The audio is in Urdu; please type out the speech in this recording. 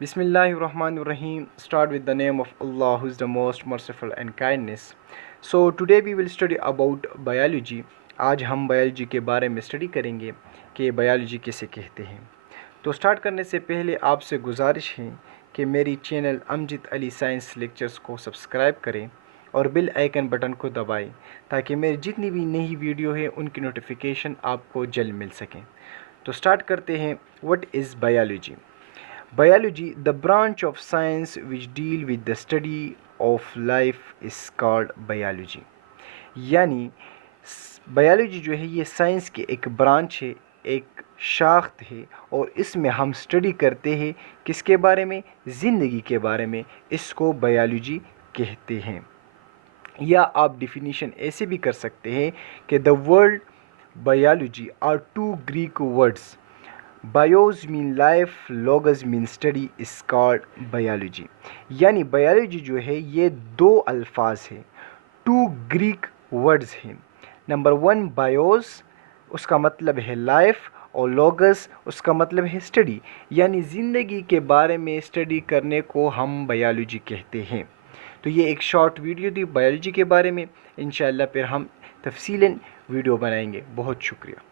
Bismillahirrahmanirrahim. Start with the name of Allah, who is the most merciful and kindness. So today we will study about biology. آج ہم biology کے بارے میں اسٹڈی کریں گے کہ biology کیسے کہتے ہیں. تو اسٹارٹ کرنے سے پہلے آپ سے گزارش ہے کہ میری چینل امجد علی سائنس لیکچرز کو سبسکرائب کریں اور بیل آئیکن بٹن کو دبائیں تاکہ میری جتنی بھی نئی ویڈیو ہے ان کی نوٹیفیکیشن آپ کو جلد مل سکیں. تو اسٹارٹ کرتے ہیں. What is biology? Biology, the branch of science which deal with the study of life, is called biology. یعنی biology جو ہے یہ سائنس کی ایک برانچ ہے, ایک شاخت ہے, اور اس میں ہم اسٹڈی کرتے ہیں کس کے بارے میں؟ زندگی کے بارے میں. اس کو biology کہتے ہیں. یا آپ ڈیفینیشن ایسے بھی کر سکتے ہیں کہ the word biology are two Greek words. Bios mean life, logos mean study, is called biology. یعنی biology جو ہے یہ دو الفاظ ہیں, ٹو گریک ورڈز ہیں. نمبر 1 bios, اس کا مطلب ہے لائف, اور logos اس کا مطلب ہے اسٹڈی. یعنی زندگی کے بارے میں اسٹڈی کرنے کو ہم biology کہتے ہیں. تو یہ ایک شارٹ ویڈیو تھی biology کے بارے میں. انشاءاللہ پھر ہم تفصیلاً ویڈیو بنائیں گے. بہت شکریہ.